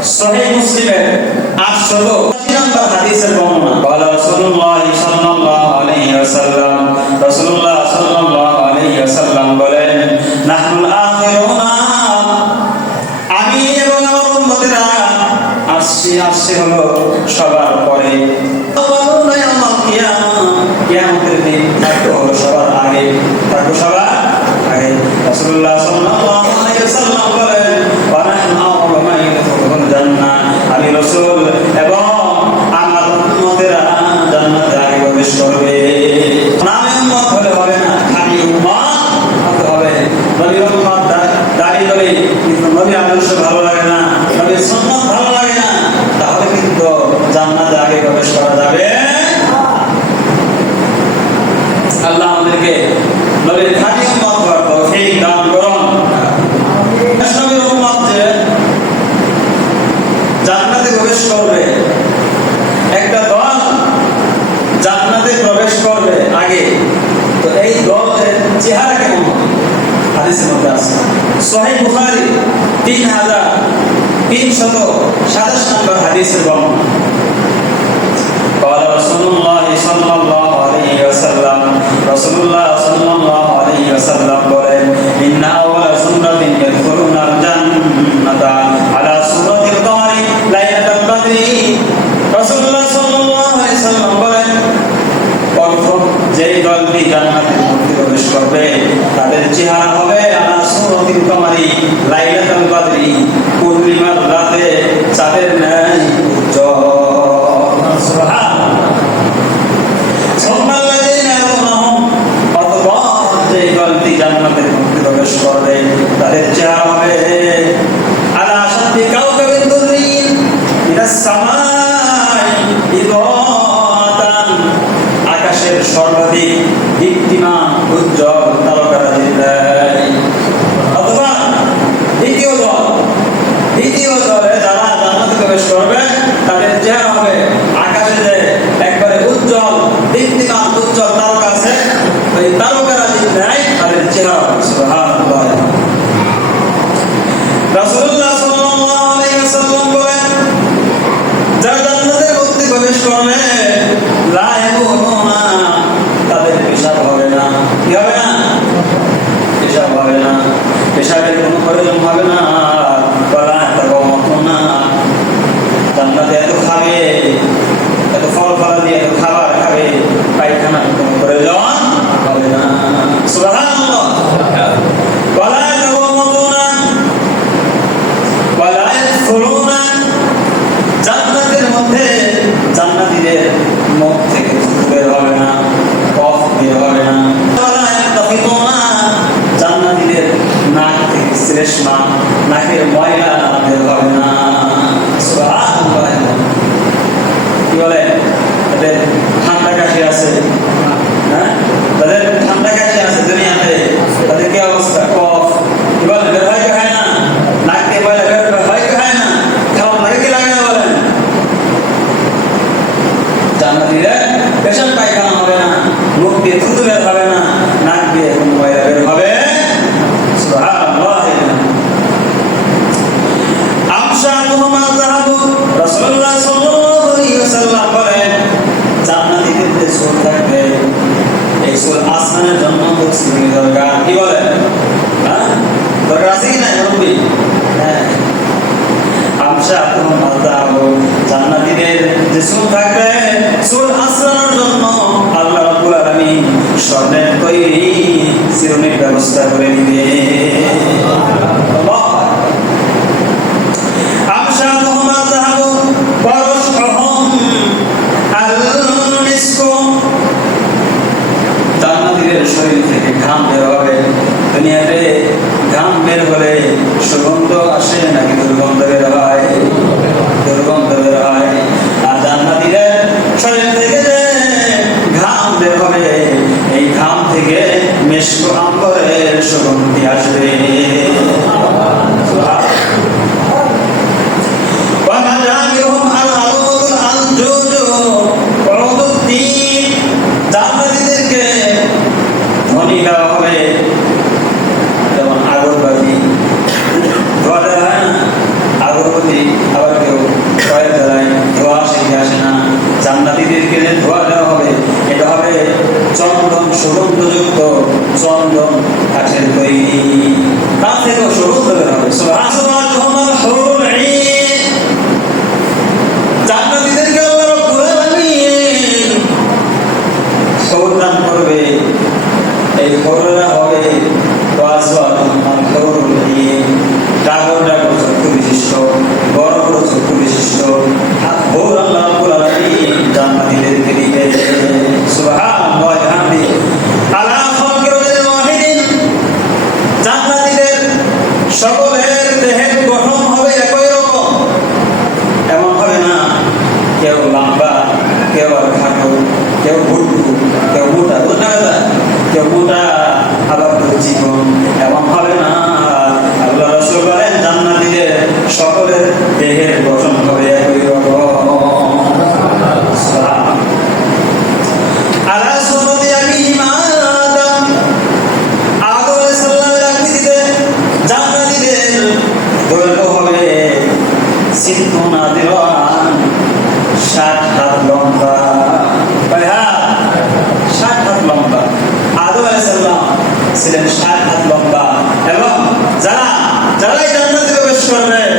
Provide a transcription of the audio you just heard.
সহিহ মুসলিমের 880 নম্বর হাদিসের বর্ণনা। বলা রাসূলুল্লাহ সাল্লাল্লাহু আলাইহি ওয়াসাল্লাম, রাসূলুল্লাহ সাল্লাল্লাহু আলাইহি ওয়াসাল্লাম বলেন, নাহনুল আখিরুনা, আমি এবং আমার উম্মতেরা আসছি হলো সবার পরে। কিয়ামতের দিন থাকবো হলো সবার আগে, থাকবো সবার আগে। রাসূলুল্লাহ সাল্লাল্লাহু আলাইহি ওয়াসাল্লাম বলেন, ওয়া নাহনু আউয়ালু মা ইয়াদখুলুল জান্নাহ, আমি রাসূল এবং আমার উম্মতেরা জান্নাতে আগে প্রবেশ করবে। নামে উম্মত হলে হবে না, খালি উম্মত হতে হবে। নবীর উম্মত দাঁড়িয়ে গেলে কিন্তু নবীর আদর্শ ভালো লাগে না, নবীর সুন্নাত ভালো লাগে না, তাহলে কিন্তু জান্নাতে আগে প্রবেশ করা যাবে। আল্লাহ আমাদেরকে নবীর খাঁটি উম্মত হওয়ার তৌফিক দান করুন। নবীর উম্মত যে জান্নাতে প্রবেশ করবে, একটা দল জান্নাতে প্রবেশ করবে আগে, তো এই দলের চেহারা কেমন হবে? হাদিসের মধ্যে আছে, সহিহ বুখারী 3327 নম্বর হাদিসের বর্ণনা। قال رسول الله صلى الله عليه وسلم, রাসূলুল্লাহ সাল্লাল্লাহু আলাইহি ওয়াসাল্লাম বলেন, ইন্না আওয়ালা সুন্নাতিন ইয়াদখুলুনাল জান্নাতা আলা সুরাতিল কমারি লাইলাতুল কদরি। রাসূলুল্লাহ সাল্লাল্লাহু আলাইহি ওয়াসাল্লাম বলেন, প্রথম যেই দলটি জান্নাতে প্রবেশ করবে তাদের চেহারা হবে আলা সুরাতিল কমারি লাইলাতুল কদরি, পূর্ণিমার রাতে চাঁদের ন্যায় উজ্জ্বল। জান্নাতের মধ্যে প্রবেশ করবে তাদের চেহারা হবে আলা শাদি কাওকাবিন দুররিন মিনাস সামাই ইদাতান, আকাশের সর্বাধিক দীপ্তিমান উজ্জ্বল তারকারাজির ন্যায়। অথবা দ্বিতীয় দলে যারা জান্নাতে প্রবেশ করবে তাদের চেহারা হবে আকাশে যে একবারে উজ্জ্বল দীপ্তিমান উজ্জ্বল তারকা আছে, ওই তারকারাজির ন্যায় তাদের চেহারা। সুবহানাল্লাহ। রাসূলুল্লাহ সাল্লাল্লাহু আলাইহি ওয়াসাল্লাম বলেন, যারা জান্নাতের মধ্যে প্রবেশ করবে লা ইয়ামুনুনা, তাদের পেশাব হবে না। কি হবে না? পেশাব হবে না, পেশাবের কোনো প্রয়োজন হবে না। ওয়ালা ইয়াতাগাওয়াতুনা, জান্নাতে এত খাবে, এত ফল দিয়ে এত খাবার খাবে, পায়খানার কোনো প্রয়োজন হবে না। সুবহানাল্লাহ। ওয়ালা ইয়াতাওয়াতুনা ওয়ালা ইয়াদখুলুনা, জান্নাতের মধ্যে জান্নাতীদের মুখ থেকে থুতু বের হবে না, কফ বের হবে না। ওয়ালা ইয়াতাফিতুনা, জান্নাতীদের নাক থেকে শ্লেষ্মা, নাকের ময়লা বের হবে না। সুবহানাল্লাহ। কি বলে তাদের ঠান্ডা কাশি আছে, হ্যাঁ, তাদের ঠান্ডা কাশি আছে দুনিয়াতে, তাদের কি অবস্থা? কফ কি বলে বের হয় কি হয় না? নাক দিয়ে ময়লা বের হয় কি হয় না? কেমন লাগে কি লাগে না বলেন? জান্নাতীরা পেশাব পায়খানা হবে না, মুখ দিয়ে থুতু বের হবে না, নাক দিয়ে কোনো ময়লা বের হবে। সুবহানাল্লাহ। আমশাতুহুম আযহাবু, রাসূলুল্লাহ সাল্লাল্লাহু আলাইহি ওয়াসাল্লাম বলেন, জান্নাতীদের যে চুল থাকবে এই চুল আসমানের জন্য প্রস্তুতি দরকার। কি বলেন? হ্যাঁ, দরকার আছে কি না? নবী, হ্যাঁ, আমশাতুহুম আযহাবু, জান্নাতীদের যে চুল থাকবে চুল আসমানের জন্য আল্লাহ রাব্বুল আলামিন স্বর্ণের তৈরি চিরুনির ব্যবস্থা করে দিবে। আল্লাহ। আমশাতুহুম আযহাবু ওয়া রাশহুম আল-মিসকু, জান্নাতীদের শরীর থেকে ঘাম বের হবে। দুনিয়াতে ঘাম বের হলে সুগন্ধ আসে নাকি দুর্গন্ধ বের হয়? দুর্গন্ধ বের হয়। আর জান্নাতীদের শরীর থেকে যে ঘাম বের হবে এই ঘাম থেকে মিশক আম্বরের সুগন্ধি আসবে। জান্নাতীদেরকে ধনী দেওয়া হবে, যেমন আগরবাতি, আগরবাতি আবার যারাই জান্নাতে প্রবেশ করবে